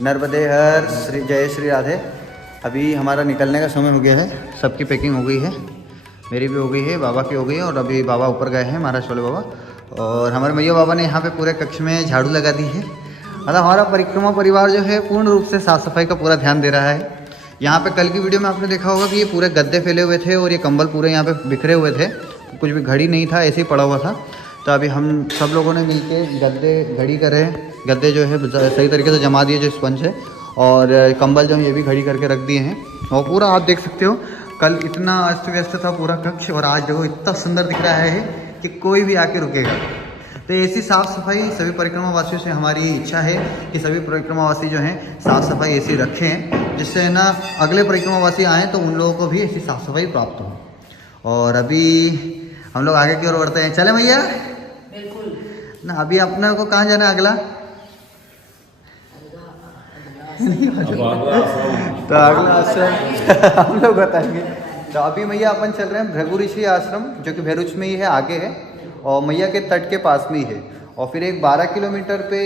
नर्मदे हर श्री जय श्री राधे। अभी हमारा निकलने का समय हो गया है, सबकी पैकिंग हो गई है, मेरी भी हो गई है, बाबा की हो गई है। और अभी बाबा ऊपर गए हैं, महाराज वाले बाबा। और हमारे मैया बाबा ने यहाँ पे पूरे कक्ष में झाड़ू लगा दी है। मतलब हमारा परिक्रमा परिवार जो है पूर्ण रूप से साफ़ सफाई का पूरा ध्यान दे रहा है। यहाँ पे कल की वीडियो में आपने देखा होगा कि ये पूरे गद्दे फैले हुए थे और ये कंबल पूरे यहाँ पे बिखरे हुए थे, कुछ भी घड़ी नहीं था, ऐसे ही पड़ा हुआ था। तो अभी हम सब लोगों ने मिलके गद्दे घड़ी करे, गद्दे जो है सही तरीके से जमा दिए जो स्पंज है, और कंबल जो है ये भी घड़ी करके रख दिए हैं। और पूरा आप देख सकते हो कल इतना अस्त व्यस्त था पूरा कक्ष, और आज देखो इतना सुंदर दिख रहा है कि कोई भी आके रुकेगा। तो ऐसी साफ़ सफाई सभी परिक्रमा वासियों से हमारी इच्छा है कि सभी परिक्रमा वासी जो हैं साफ़ सफाई ऐसी रखें, जिससे ना अगले परिक्रमा वासी आएँ तो उन लोगों को भी ऐसी साफ़ सफाई प्राप्त हो। और अभी हम लोग आगे की ओर बढ़ते हैं। चले भैया? बिल्कुल ना। अभी अपने को कहाँ जाना है अगला? तो अगला आश्रम हम लोग बताएंगे। तो अभी मैया अपन चल रहे हैं भृगु ऋषि आश्रम, जो कि भैरुच में ही है, आगे है, और मैया के तट के पास में ही है। और फिर एक 12 किलोमीटर पे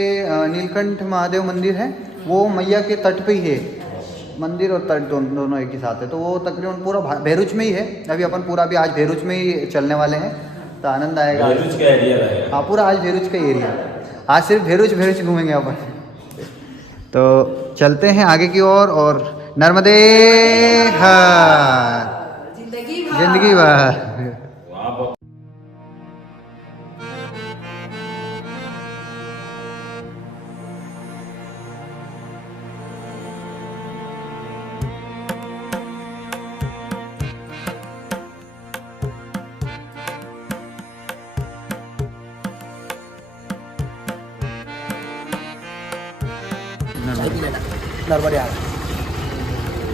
नीलकंठ महादेव मंदिर है, वो मैया के तट पे ही है, मंदिर और तट दोनों एक ही साथ है। तो वो तकरीबन पूरा भैरुच में ही है। अभी अपन पूरा भी आज भैरुच में ही चलने वाले हैं, तो आनंद आएगा। भैरुच का एरिया रहेगा। हाँ, पूरा आज भैरुच का एरिया, आज सिर्फ भैरुच घूमेंगे अपन। तो चलते हैं आगे की ओर। और नर्मदे हर, जिंदगी भर। नर्मदे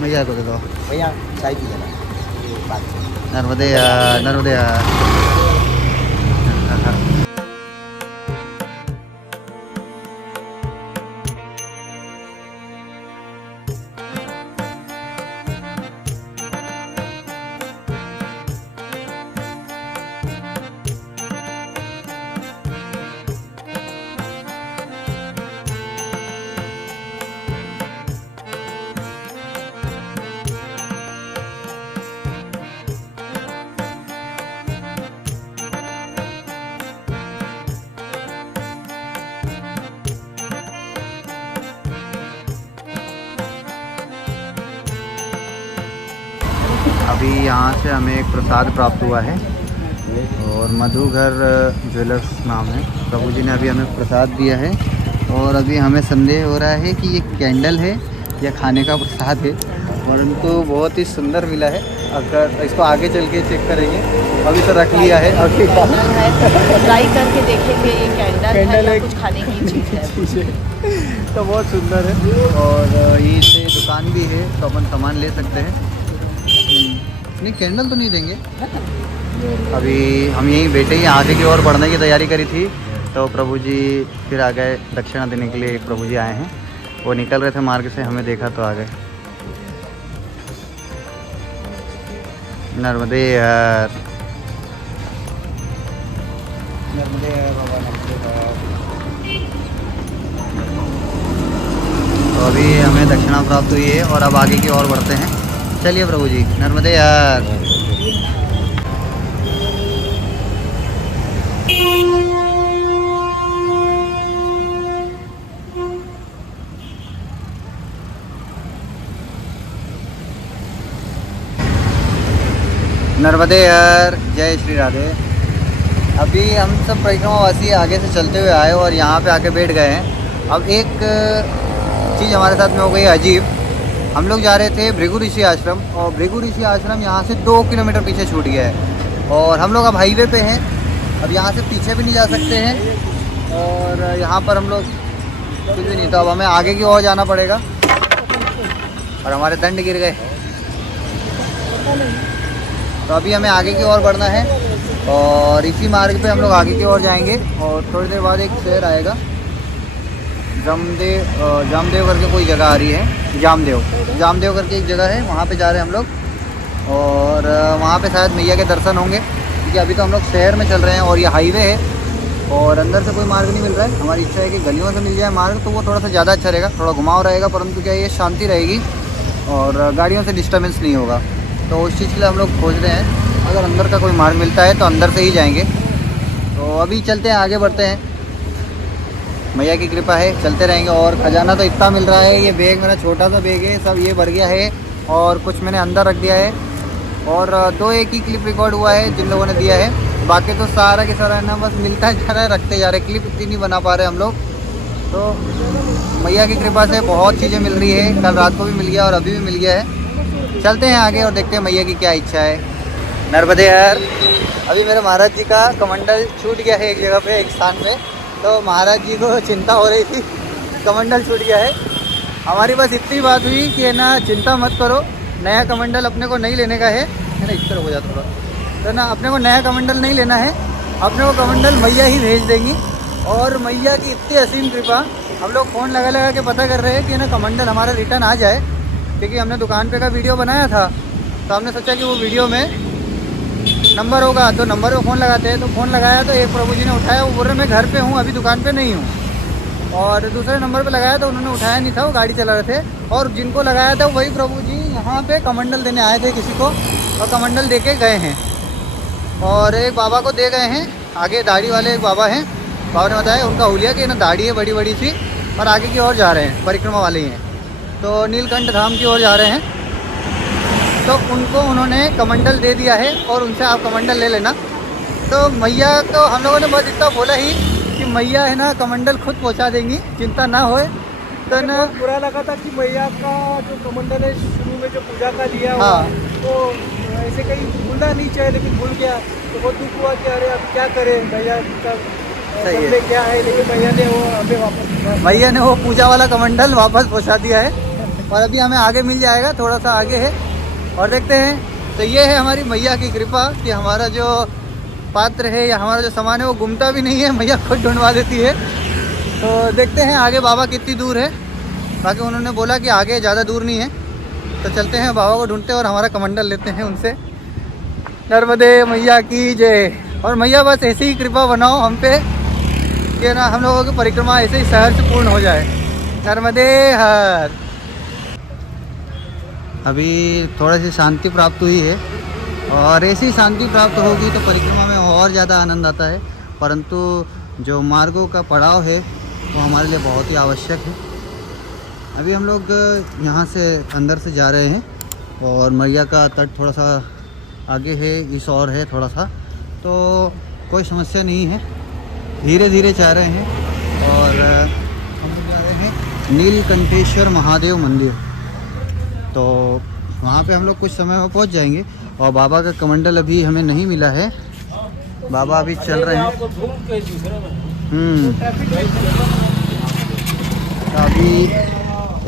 मैया को दे दो भैया, चाय पी लेना। नर्मदे नर्मदे। अभी यहाँ से हमें एक प्रसाद प्राप्त हुआ है और मधुघर ज्वेलर्स नाम है। प्रभु जी ने अभी हमें प्रसाद दिया है और अभी हमें संदेह हो रहा है कि ये कैंडल है या खाने का प्रसाद है, परंतु बहुत ही सुंदर मिला है। अगर इसको आगे चल के चेक करेंगे, अभी तो रख लिया है, अभी ट्राई करके देखेंगे ये कैंडल है या कुछ खाने की चीज़ है। तो बहुत सुंदर है और यहीं से दुकान भी है तो अपन सामान ले सकते हैं। नहीं, कैंडल तो नहीं देंगे। अभी हम यहीं बैठे ही आगे की ओर बढ़ने की तैयारी करी थी तो प्रभु जी फिर आ गए। दक्षिणा देने के लिए एक प्रभु जी आए हैं, वो निकल रहे थे मार्ग से, हमें देखा तो आ गए। नर्मदे हर, नर्मदे हर बाबा, नर्मदे हर। तो अभी हमें दक्षिणा प्राप्त हुई है और अब आगे की ओर बढ़ते हैं। चलिए प्रभु जी, नर्मदे हर। नर्मदे हर, जय श्री राधे। अभी हम सब परिक्रमावासी आगे से चलते हुए आए और यहाँ पे आके बैठ गए हैं। अब एक चीज़ हमारे साथ में हो गई अजीब। हम लोग जा रहे थे भृगु ऋषि आश्रम और भृगु ऋषि आश्रम यहाँ से 2 किलोमीटर पीछे छूट गया है और हम लोग अब हाईवे पे हैं। अब यहाँ से पीछे भी नहीं जा सकते हैं और यहाँ पर हम लोग कुछ भी नहीं, तो अब हमें आगे की ओर जाना पड़ेगा और हमारे दंड गिर गए। तो अभी हमें आगे की ओर बढ़ना है और इसी मार्ग पे हम लोग आगे की ओर जाएंगे और थोड़ी देर बाद एक शहर आएगा, जामदेव करके कोई जगह आ रही है। जामदेव करके एक जगह है, वहाँ पे जा रहे हैं हम लोग और वहाँ पे शायद मैया के दर्शन होंगे, क्योंकि अभी तो हम लोग शहर में चल रहे हैं और ये हाईवे है और अंदर से कोई मार्ग नहीं मिल रहा है। हमारी इच्छा है कि गलियों से मिल जाए मार्ग, तो वो थोड़ा सा ज़्यादा अच्छा रहेगा, थोड़ा घुमाव रहेगा, परंतु क्या ये शांति रहेगी और गाड़ियों से डिस्टर्बेंस नहीं होगा। तो उस चीज़ के लिए हम लोग खोज रहे हैं। अगर अंदर का कोई मार्ग मिलता है तो अंदर से ही जाएंगे। तो अभी चलते हैं, आगे बढ़ते हैं। मैया की कृपा है, चलते रहेंगे। और खजाना तो इतना मिल रहा है। ये बैग मेरा छोटा सा बैग है, सब ये भर गया है और कुछ मैंने अंदर रख दिया है और 2 एक ही क्लिप रिकॉर्ड हुआ है जिन लोगों ने दिया है। बाकी तो सारा के सारा है ना, बस मिलता जा रहा है, रखते जा रहे। क्लिप इतनी नहीं बना पा रहे हम लोग। तो मैया की कृपा से बहुत चीज़ें मिल रही है। कल रात को भी मिल गया और अभी भी मिल गया है। चलते हैं आगे और देखते हैं मैया की क्या इच्छा है। नर्मदे हर। अभी मेरे महाराज जी का कमंडल छूट गया है एक जगह पे, एक स्थान पे। तो महाराज जी को चिंता हो रही थी, कमंडल छूट गया है। हमारी बस इतनी बात हुई कि है ना, चिंता मत करो, नया कमंडल अपने को नहीं लेने का है ना। इस तरह हो जाता थोड़ा, तो ना अपने को नया कमंडल नहीं लेना है, अपने को कमंडल मैया ही भेज देंगी। और मैया की इतनी असीम कृपा, हम लोग फ़ोन लगा के पता कर रहे हैं कि ना कमंडल हमारा रिटर्न आ जाए, क्योंकि हमने दुकान पे का वीडियो बनाया था। तो हमने सोचा कि वो वीडियो में नंबर होगा तो नंबर पे फ़ोन लगाते हैं। तो फ़ोन लगाया तो एक प्रभु जी ने उठाया, वो बोल रहे मैं घर पे हूँ, अभी दुकान पे नहीं हूँ। और दूसरे नंबर पे लगाया तो उन्होंने उठाया नहीं था, वो गाड़ी चला रहे थे। और जिनको लगाया था वही प्रभु जी यहाँ पे कमंडल देने आए थे किसी को, और कमंडल दे के गए हैं और एक बाबा को दे गए हैं। आगे दाढ़ी वाले एक बाबा हैं, बाबा ने बताया उनका हुलिया कि ना दाढ़ी है बड़ी बड़ी सी, और आगे की ओर जा रहे हैं, परिक्रमा वाले ही हैं। तो नीलकंठ धाम की ओर जा रहे हैं। तो उनको उन्होंने कमंडल दे दिया है और उनसे आप कमंडल ले लेना। तो मैया तो हम लोगों ने बस इतना बोला ही कि मैया है ना कमंडल खुद पहुंचा देंगी, चिंता ना होए। तो ना बुरा लगा था कि मैया का जो कमंडल है शुरू में जो पूजा का दिया हुआ, हाँ। तो ऐसे कहीं भूलना नहीं चाहिए, लेकिन भूल गया तो बहुत दुख हुआ कि अरे अब क्या करें, मैया का सही है। सबने क्या है, लेकिन मैया ने वो हमें वापस भैया ने वो पूजा वाला कमंडल वापस पहुंचा दिया है और अभी हमें आगे मिल जाएगा, थोड़ा सा आगे है और देखते हैं। तो ये है हमारी मैया की कृपा कि हमारा जो पात्र है या हमारा जो सामान है वो गुमता भी नहीं है, मैया खुद ढूंढवा देती है। तो देखते हैं आगे बाबा कितनी दूर है। बाकी उन्होंने बोला कि आगे ज़्यादा दूर नहीं है, तो चलते हैं बाबा को ढूंढते हैं और हमारा कमंडल लेते हैं उनसे। नर्मदे मैया की जय। और मैया बस ऐसी ही कृपा बनाओ हम पे कि ना हम लोगों की परिक्रमा ऐसे ही शहर से पूर्ण हो जाए। नर्मदे हर। अभी थोड़ी सी शांति प्राप्त हुई है और ऐसी शांति प्राप्त होगी तो परिक्रमा में और ज़्यादा आनंद आता है। परंतु जो मार्गों का पड़ाव है वो हमारे लिए बहुत ही आवश्यक है। अभी हम लोग यहाँ से अंदर से जा रहे हैं और मैया का तट थोड़ा सा आगे है, इस और है थोड़ा सा, तो कोई समस्या नहीं है, धीरे धीरे जा रहे हैं। और हम लोग जा रहे हैं नीलकंठेश्वर महादेव मंदिर, तो वहाँ पे हम लोग कुछ समय में पहुँच जाएंगे। और बाबा का कमंडल अभी हमें नहीं मिला है, बाबा अभी चल रहे हैं। तो अभी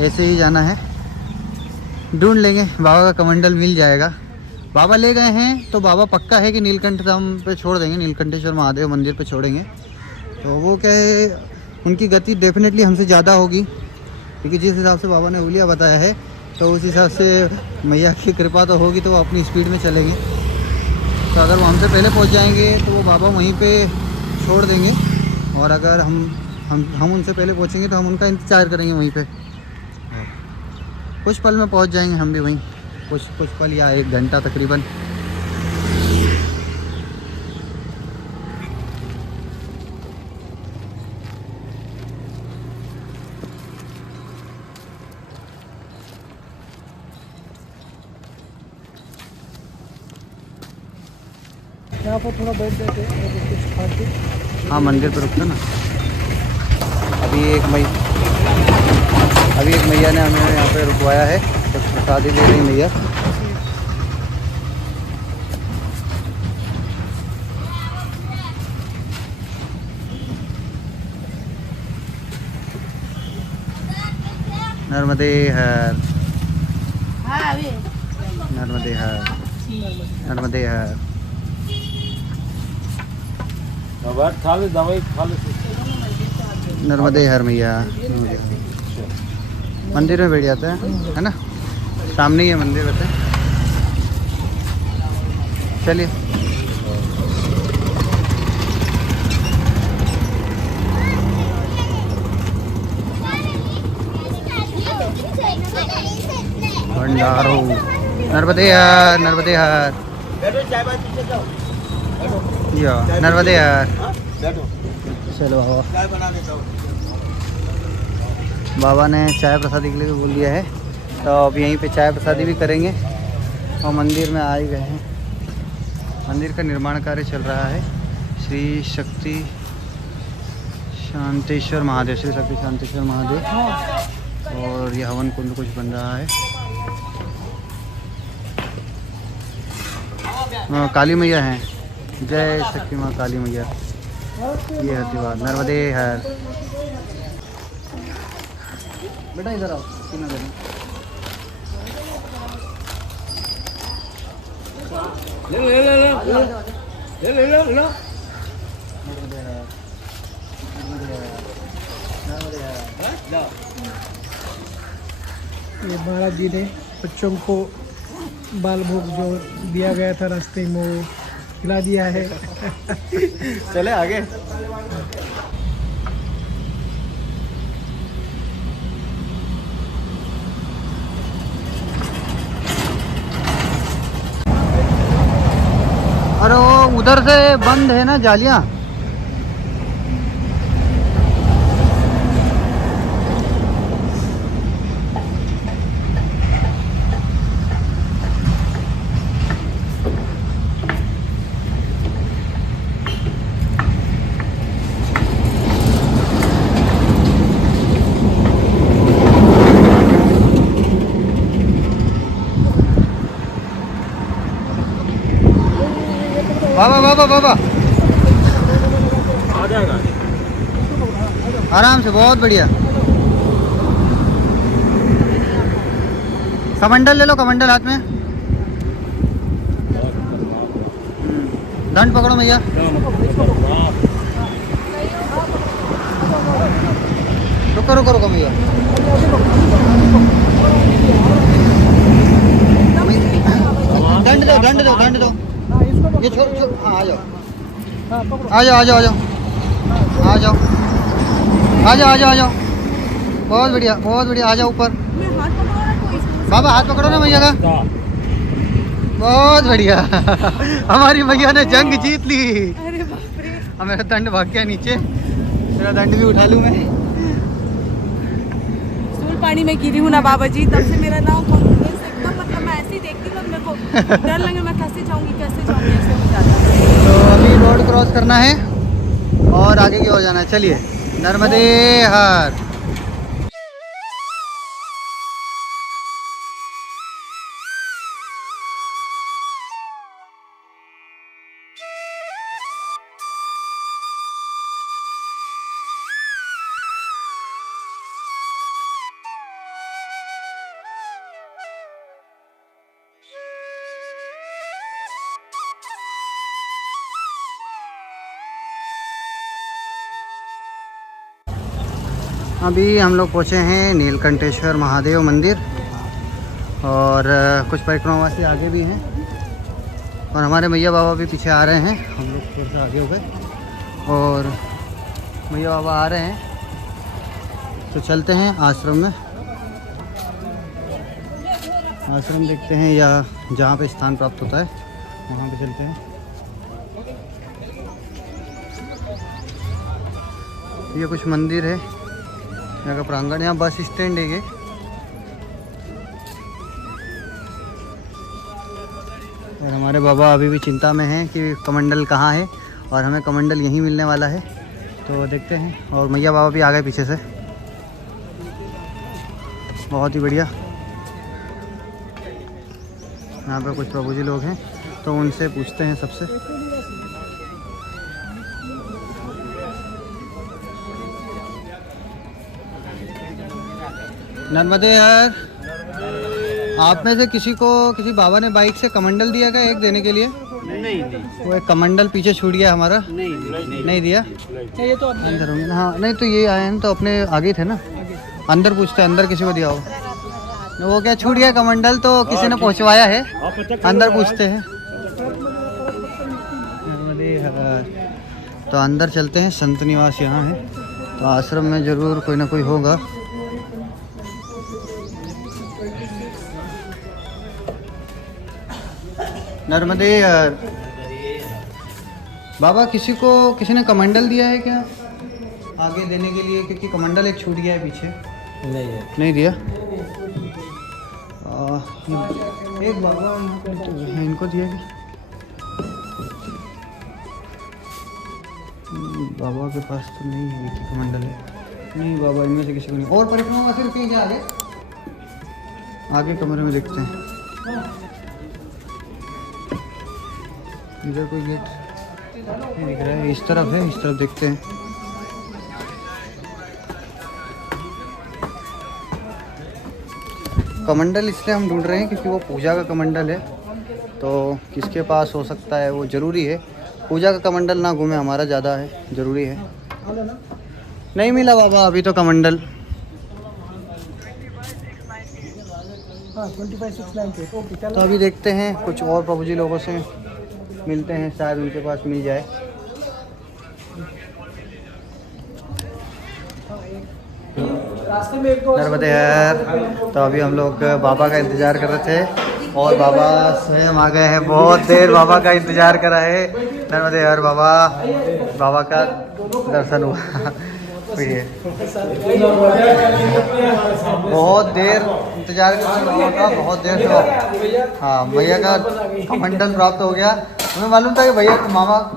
ऐसे ही जाना है, ढूंढ लेंगे, बाबा का कमंडल मिल जाएगा। बाबा ले गए हैं तो बाबा पक्का है कि नीलकंठ धाम पे छोड़ देंगे, नीलकंठेश्वर महादेव मंदिर पे छोड़ेंगे। तो वो क्या है, उनकी गति डेफिनेटली हमसे ज़्यादा होगी, क्योंकि जिस हिसाब से बाबा ने हुलिया बताया है तो उस हिसाब से मैया की कृपा तो होगी, तो वो अपनी स्पीड में चलेंगे। तो अगर वो हमसे पहले पहुंच जाएंगे तो वो बाबा वहीं पे छोड़ देंगे, और अगर हम उनसे पहले पहुंचेंगे तो हम उनका इंतज़ार करेंगे वहीं पे। कुछ पल में पहुंच जाएंगे हम भी वहीं, कुछ पल या 1 घंटा तकरीबन। यहाँ पर थोड़ा बैठ जाते हैं और कुछ खा के। हाँ, मंदिर पर रुकते ना। अभी एक मैया ने हमें यहाँ पे रुकवाया है, तो प्रसादी ले रही मैया। नर्मदे हर, नर्मदे हर, नर्मदे हर। नर्मदे हर मैया। मंदिर में बैठ जाते हैं, है ना, सामने ही है मंदिर वैसे। चलिए भंडारो, नर्मदे हर, नर्मदे हर, या नर्मदे हर। चलो बाबा ने चाय प्रसादी के लिए बोल दिया है, तो अब यहीं पे चाय प्रसादी भी करेंगे। और मंदिर में आ ही गए हैं, मंदिर का निर्माण कार्य चल रहा है। श्री शक्ति शांतेश्वर महादेव, श्री शक्ति शांतेश्वर महादेव, और ये हवन कुंड कुछ बन रहा है। काली मैया हैं, जय शक्ति माँ काली मैया। ये हरिद्वार, नर्मदे हर। बेटा इधर आओ, तीन इधर। ले। ये महाराज जी ने बच्चों को बाल भोग जो दिया गया था रास्ते में, वो खिला दिया है। चले आगे। अरे वो उधर से बंद है ना जालियां। बाबा आ जाएगा आराम से, बहुत बढ़िया। कमंडल ले लो, कमंडल हाथ में। दंड पकड़ो भैया। रुको भैया। दंड दो। ये छोड़। हाँ, आ जाओ। बहुत बढ़िया, आ जाओ ऊपर। बाबा हाथ पकड़ो ना भैया का। बहुत बढ़िया। हमारी भैया ने जंग जीत ली। अरे बाप रे, मेरा दंड भाग गया नीचे, मेरा दंड भी उठा लूँ मैं। पानी में गिरी हूँ ना बाबा जी, तब से मेरा नाम कॉन्फिडेंस एकदम, मतलब मैं ऐसे ही को डर लगे मैं कैसे जाऊंगी ऐसे हो जाता है। तो अभी रोड क्रॉस करना है और आगे की ओर जाना है। चलिए, नर्मदे हर। अभी हम लोग पहुँचे हैं नीलकंठेश्वर महादेव मंदिर और कुछ परिक्रमावासी आगे भी हैं और हमारे मैया बाबा भी पीछे आ रहे हैं। हम लोग थोड़ा सा आगे हो गए और मैया बाबा आ रहे हैं, तो चलते हैं आश्रम में। आश्रम देखते हैं या जहाँ पे स्थान प्राप्त होता है वहाँ पे चलते हैं। ये कुछ मंदिर है, यहाँ का प्रांगण, यहाँ बस स्टैंड है ये। और हमारे बाबा अभी भी चिंता में हैं कि कमंडल कहाँ है और हमें कमंडल यहीं मिलने वाला है, तो देखते हैं। और मैया बाबा भी आ गए पीछे से, बहुत ही बढ़िया। यहाँ पर कुछ प्रभु जी लोग हैं, तो उनसे पूछते हैं सबसे। नर्मदे हर। आप में से किसी को किसी बाबा ने बाइक से कमंडल दिया क्या एक देने के लिए? नहीं वो एक कमंडल पीछे छूट गया हमारा। नहीं दिया। ये तो अंदर होंगे ना? हाँ, नहीं तो ये आए हैं तो अपने आगे थे ना, अंदर पूछते, अंदर किसी को दिया हो। वो क्या छूट गया कमंडल, तो किसी ने पहुंचवाया है, अंदर पूछते हैं। तो अंदर चलते हैं, संत निवास यहाँ है, तो आश्रम में ज़रूर कोई ना कोई होगा। नर्मदे हर। बाबा किसी ने कमंडल दिया है क्या आगे देने के लिए? क्योंकि कमंडल एक छूट गया है पीछे। नहीं दिया। एक बाबा है, इनको दिया क्या? बाबा के पास तो नहीं है, एक ही कमंडल है। नहीं बाबा, इनमें से किसी को नहीं। और परिक्रमा फिर कहीं क्या आगे कमरे में देखते हैं। इधर कोई गेट नहीं दिख रहा है, इस तरफ है, इस तरफ देखते हैं। कमंडल इसलिए हम ढूंढ रहे हैं क्योंकि वो पूजा का कमंडल है, तो किसके पास हो सकता है वो ज़रूरी है। पूजा का कमंडल ना घूमे हमारा ज़्यादा है, ज़रूरी है। नहीं मिला बाबा अभी तो कमंडल। 25,690 तो अभी देखते हैं, कुछ और प्रभु जी लोगों से मिलते हैं, शायद उनके पास मिल जाए। रास्ते में एक नर्मदे हर। तो अभी हम लोग बाबा का इंतज़ार कर रहे थे और बाबा स्वयं आ गए हैं। बहुत देर बाबा का इंतज़ार करा है। नर्मदे हर बाबा, बाबा का दर्शन हुआ। बहुत देर इंतजार का, बहुत देर से। हाँ, भैया का कमंडल प्राप्त हो गया। हमें मालूम था कि भैया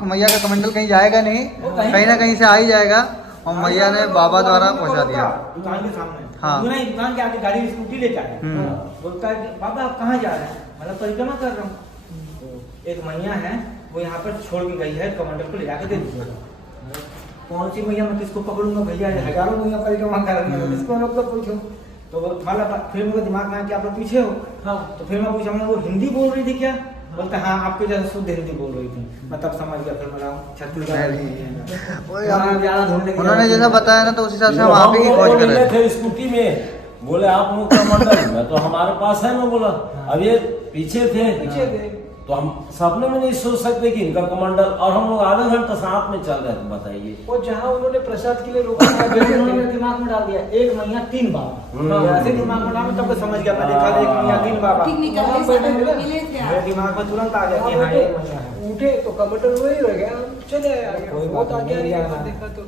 मैया का कमंडल कहीं जाएगा नहीं, कहीं ना कहीं से आ ही जाएगा, और मैया ने बाबा द्वारा पहुंचा दिया। दुकान के सामने। हाँ, दुकान के आगे गाड़ी स्कूटी लेके आए। बोलता है कि बाबा आप कहाँ जा रहे हैं? मतलब परिक्रमा कर रहा हूँ। एक मैया है, वो यहाँ पर छोड़ के गई है, कमंडल को ले जाके दे दीजिए। कौन सी मैया, मैं किसको पकड़ूंगा भैया, हजारों मैया परिक्रमा कर रही है, किसको लोग तो पूछो। तो मतलब फिर मेरे दिमाग में आया कि आप लोग पीछे हो। हाँ, तो फिर मैं पूछा, वो हिंदी बोल रही थी क्या? बोलते हाँ, आपके जैसे शुद्ध हिंदी बोल रही थी। मैं तब समझ गया, फिर मैं छत्तीसगढ़। उन्होंने जैसा बताया ना, तो उस हिसाब से हम आप ही की खोज कर रहे थे। स्कूटी में बोले आप लोग का मंडल में तो हमारे पास है ना, बोला अब ये पीछे थे तो हम सपने में नहीं सोच सकते कि इनका कमंडल, और हम लोग आधा घंटा साथ में चल रहे थे। बताइए, और जहाँ उन्होंने प्रसाद के लिए रोका था, उन्होंने दिमाग में डाल दिया एक मैया 3 बाबा। ऐसे दिमाग में डाल, तब समझ गया। मैं देखा एक मैया 3 बाबा, मेरे दिमाग में तुरंत आ गया कि हाँ एक मैया है। उठे तो कमंडल वही हो गया, चले आए। बहुत आगे देखा तो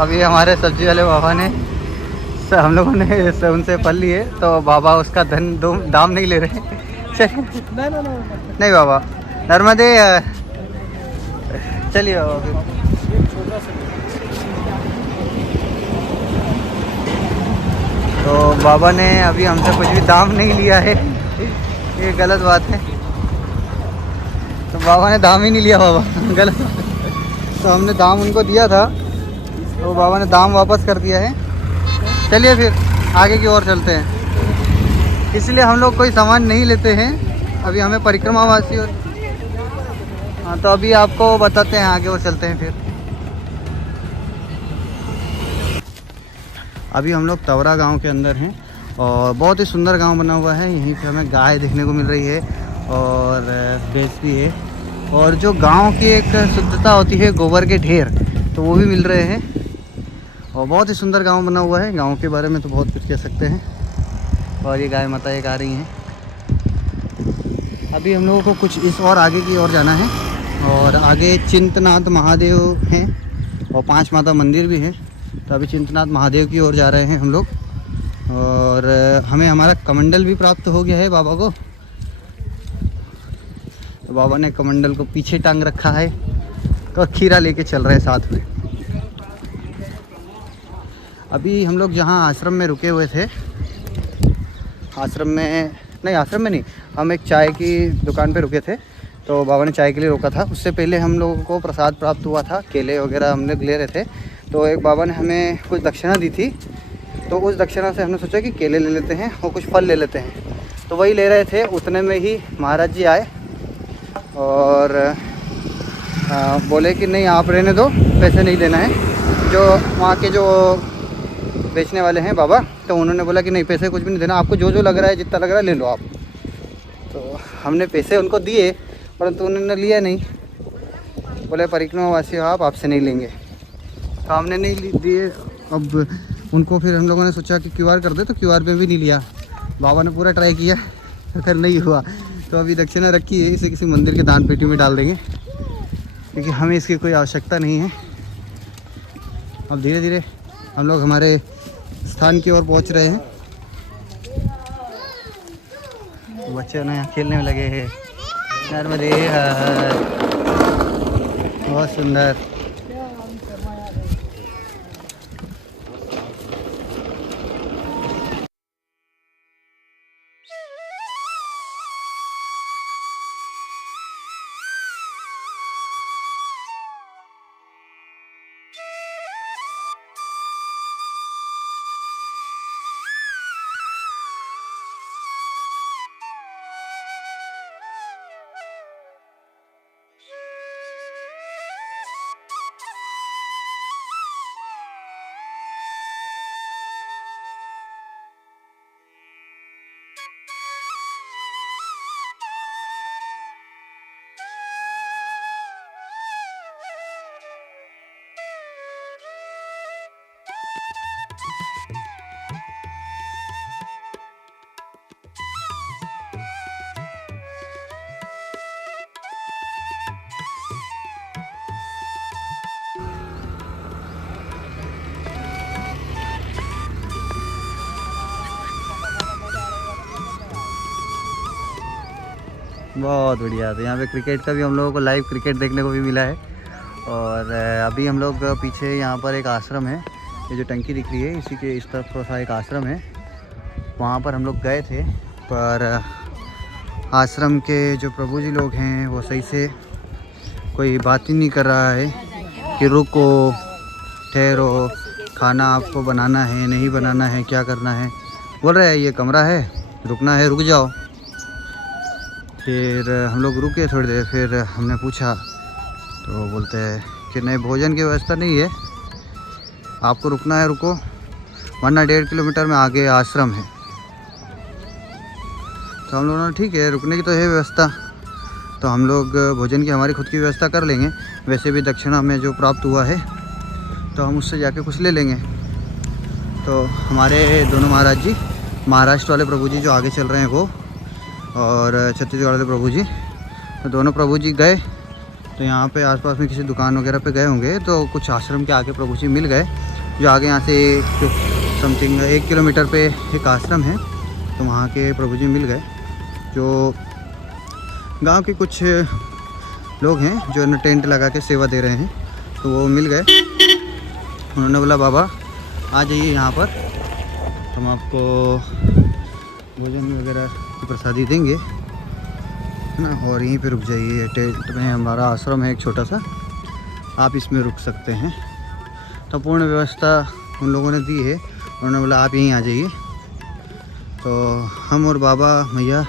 अभी हमारे सब्जी वाले बाबा ने हम लोगों ने उनसे फल लिए, तो बाबा उसका दाम नहीं ले रहे। चलिए नहीं बाबा, नर्मदे। चलिए बाबा फिर। तो बाबा ने अभी हमसे कुछ भी दाम नहीं लिया है, ये गलत बात है। तो बाबा ने दाम ही नहीं लिया बाबा, गलत। तो हमने दाम उनको दिया था, तो बाबा ने दाम वापस कर दिया है। चलिए फिर आगे की ओर चलते हैं, इसलिए हम लोग कोई सामान नहीं लेते हैं। अभी हमें परिक्रमावासी और हाँ, तो अभी आपको बताते हैं, आगे और चलते हैं फिर। अभी हम लोग तवरा गांव के अंदर हैं और बहुत ही सुंदर गांव बना हुआ है। यहीं पे हमें गाय देखने को मिल रही है और भैंस भी है, और जो गांव की एक शुद्धता होती है, गोबर के ढेर, तो वो भी मिल रहे हैं। और बहुत ही सुंदर गांव बना हुआ है। गांव के बारे में तो बहुत कुछ कह सकते हैं। और ये गाय माता एक आ रही हैं। अभी हम लोगों को कुछ इस और आगे की ओर जाना है, और आगे चिंतनाथ महादेव हैं और 5 माता मंदिर भी हैं। तो अभी चिंतनाथ महादेव की ओर जा रहे हैं हम लोग, और हमें हमारा कमंडल भी प्राप्त हो गया है बाबा को। तो बाबा ने कमंडल को पीछे टांग रखा है, तो खीरा लेके चल रहे हैं साथ में। अभी हम लोग जहाँ आश्रम में रुके हुए थे, आश्रम में नहीं, हम एक चाय की दुकान पे रुके थे। तो बाबा ने चाय के लिए रोका था। उससे पहले हम लोगों को प्रसाद प्राप्त हुआ था, केले वगैरह हम लोग ले रहे थे। तो एक बाबा ने हमें कुछ दक्षिणा दी थी, तो उस दक्षिणा से हमने सोचा कि केले ले लेते हैं और कुछ फल ले लेते हैं। तो वही ले रहे थे, उतने में ही महाराज जी आए और बोले कि नहीं आप रहने दो, पैसे नहीं देना है। जो वहाँ के जो बेचने वाले हैं बाबा, तो उन्होंने बोला कि नहीं पैसे कुछ भी नहीं देना, आपको जो लग रहा है, जितना लग रहा है ले लो आप। तो हमने पैसे उनको दिए, परंतु उन्होंने लिया नहीं। बोले परिक्रमावासी हो आप, आपसे नहीं लेंगे। तो हमने नहीं दिए। अब उनको फिर हम लोगों ने सोचा कि क्यूआर कर दे, तो क्यूआर पे भी नहीं लिया। बाबा ने पूरा ट्राई किया, फिर नहीं हुआ। तो अभी दक्षिणा रखी है, इसे किसी मंदिर के दान पेटी में डाल देंगे, क्योंकि हमें इसकी कोई आवश्यकता नहीं है। अब धीरे धीरे हम लोग हमारे स्थान की ओर पहुंच रहे हैं। बच्चे ना यहाँ खेलने में लगे हैं। नर्मदे हर, बहुत सुंदर। बहुत बढ़िया। तो यहाँ पे क्रिकेट का भी हम लोगों को लाइव क्रिकेट देखने को भी मिला है। और अभी हम लोग पीछे यहाँ पर एक आश्रम है, ये जो टंकी दिख रही है इसी के इस तरफ थोड़ा सा एक आश्रम है, वहाँ पर हम लोग गए थे। पर आश्रम के जो प्रभु जी लोग हैं वो सही से कोई बात ही नहीं कर रहा है कि रुको, ठहरो, खाना आपको बनाना है नहीं बनाना है, क्या करना है। बोल रहे हैं ये कमरा है, रुकना है रुक जाओ। फिर हम लोग रुके थोड़ी देर, फिर हमने पूछा तो बोलते हैं कि नहीं भोजन की व्यवस्था नहीं है, आपको रुकना है रुको, वरना 1.5 किलोमीटर में आगे आश्रम है। तो हम लोगों ने ठीक है रुकने की तो है व्यवस्था, तो हम लोग भोजन की हमारी खुद की व्यवस्था कर लेंगे। वैसे भी दक्षिणा में जो प्राप्त हुआ है तो हम उससे जाके कुछ ले लेंगे। तो हमारे दोनों महाराज जी, महाराष्ट्र वाले प्रभु जी जो आगे चल रहे हैं वो, और छत्तीसगढ़ वाले प्रभु जी, तो दोनों प्रभु जी गए। तो यहाँ पे आसपास में किसी दुकान वगैरह पे गए होंगे, तो कुछ आश्रम के आगे प्रभु जी मिल गए। जो आगे यहाँ से समथिंग 1 किलोमीटर पे एक आश्रम है, तो वहाँ के प्रभु जी मिल गए, जो गांव के कुछ लोग हैं जो न टेंट लगा के सेवा दे रहे हैं, तो वो मिल गए। उन्होंने बोला बाबा आ जाइए यहाँ पर, हम आपको भोजन वगैरह की प्रसादी देंगे ना, और यहीं पे रुक जाइए, टेंट में हमारा आश्रम है एक छोटा सा, आप इसमें रुक सकते हैं। तो पूर्ण व्यवस्था उन लोगों ने दी है। उन्होंने बोला आप यहीं आ जाइए। तो हम और बाबा मैया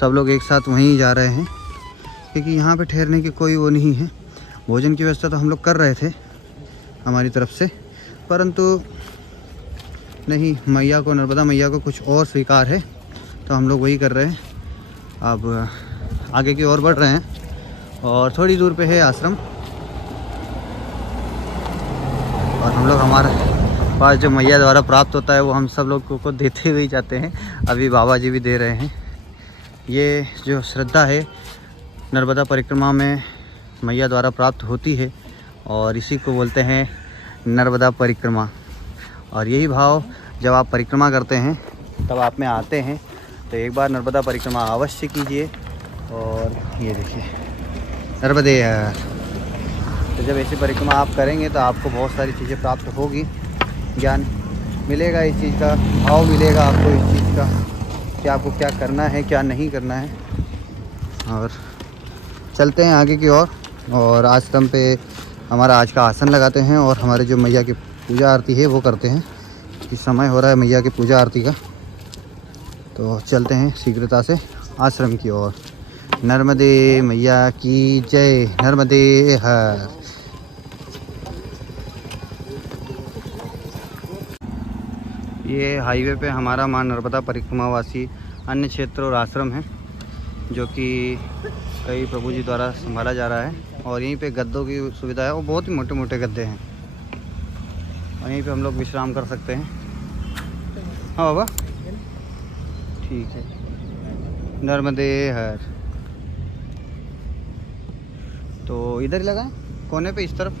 सब लोग एक साथ वहीं जा रहे हैं, क्योंकि यहाँ पे ठहरने की कोई वो नहीं है। भोजन की व्यवस्था तो हम लोग कर रहे थे हमारी तरफ से, परंतु नहीं, मैया को, नर्मदा मैया को कुछ और स्वीकार है, तो हम लोग वही कर रहे हैं। अब आगे की ओर बढ़ रहे हैं और थोड़ी दूर पे है आश्रम, और हम लोग हमारे पास जो मैया द्वारा प्राप्त होता है वो हम सब लोग को देते हुए ही जाते हैं। अभी बाबा जी भी दे रहे हैं। ये जो श्रद्धा है नर्मदा परिक्रमा में मैया द्वारा प्राप्त होती है, और इसी को बोलते हैं नर्मदा परिक्रमा। और यही भाव जब आप परिक्रमा करते हैं तब आप में आते हैं, तो एक बार नर्मदा परिक्रमा अवश्य कीजिए। और ये देखिए नर्मदे, तो जब ऐसी परिक्रमा आप करेंगे तो आपको बहुत सारी चीज़ें प्राप्त होगी, ज्ञान मिलेगा इस चीज़ का, भाव मिलेगा आपको इस चीज़ का कि आपको क्या करना है क्या नहीं करना है। और चलते हैं आगे की ओर, और आश्रम पे हमारा आज का आसन लगाते हैं, और हमारे जो मैया की पूजा आरती है वो करते हैं। इस समय हो रहा है मैया की पूजा आरती का, तो चलते हैं शीघ्रता से आश्रम की ओर। नर्मदे मैया की जय, नर्मदे हर। ये हाईवे पे हमारा माँ नर्मदा परिक्रमावासी अन्य क्षेत्र और आश्रम है, जो कि कई प्रभु जी द्वारा संभाला जा रहा है। और यहीं पे गद्दों की सुविधा है, वो बहुत ही मोटे मोटे गद्दे हैं, और यहीं पे हम लोग विश्राम कर सकते हैं। हाँ बाबा, ठीक है। नर्मदे हर। तो इधर ही लगाएं कोने पे, इस तरफ।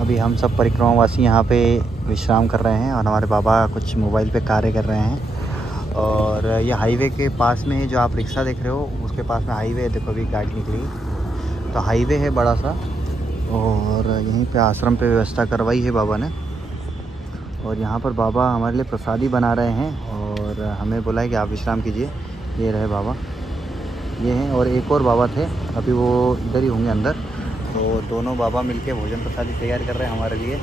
अभी हम सब परिक्रमावासी यहाँ पे विश्राम कर रहे हैं, और हमारे बाबा कुछ मोबाइल पे कार्य कर रहे हैं। और ये हाईवे के पास में ही जो आप रिक्शा देख रहे हो, उसके पास में हाईवे है। देखो अभी गाड़ी निकली, तो हाईवे है बड़ा सा, और यहीं पे आश्रम पे व्यवस्था करवाई है बाबा ने। और यहाँ पर बाबा हमारे लिए प्रसादी बना रहे हैं, और हमें बोला है कि आप विश्राम कीजिए। ये रहे बाबा, ये हैं। और एक और बाबा थे, अभी वो इधर ही होंगे अंदर। तो दोनों बाबा मिलके भोजन प्रसादी तैयार कर रहे हैं हमारे लिए,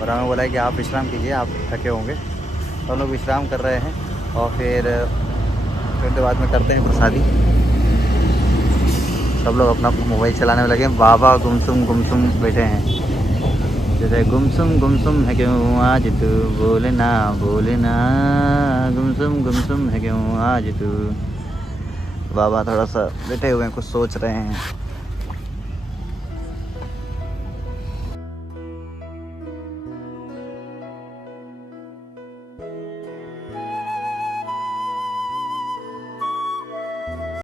और हमें बोला है कि आप विश्राम कीजिए, आप थके होंगे। तो हम लोग विश्राम कर रहे हैं, और फिर बाद में करते हैं प्रसादी। सब लोग अपना मोबाइल चलाने में लगे। बाबा गुमसुम बैठे हैं, जैसे गुमसुम है क्यों आज तू, बोले ना गुमसुम है क्यों आज तू। बाबा थोड़ा सा बैठे हुए हैं, कुछ सोच रहे हैं।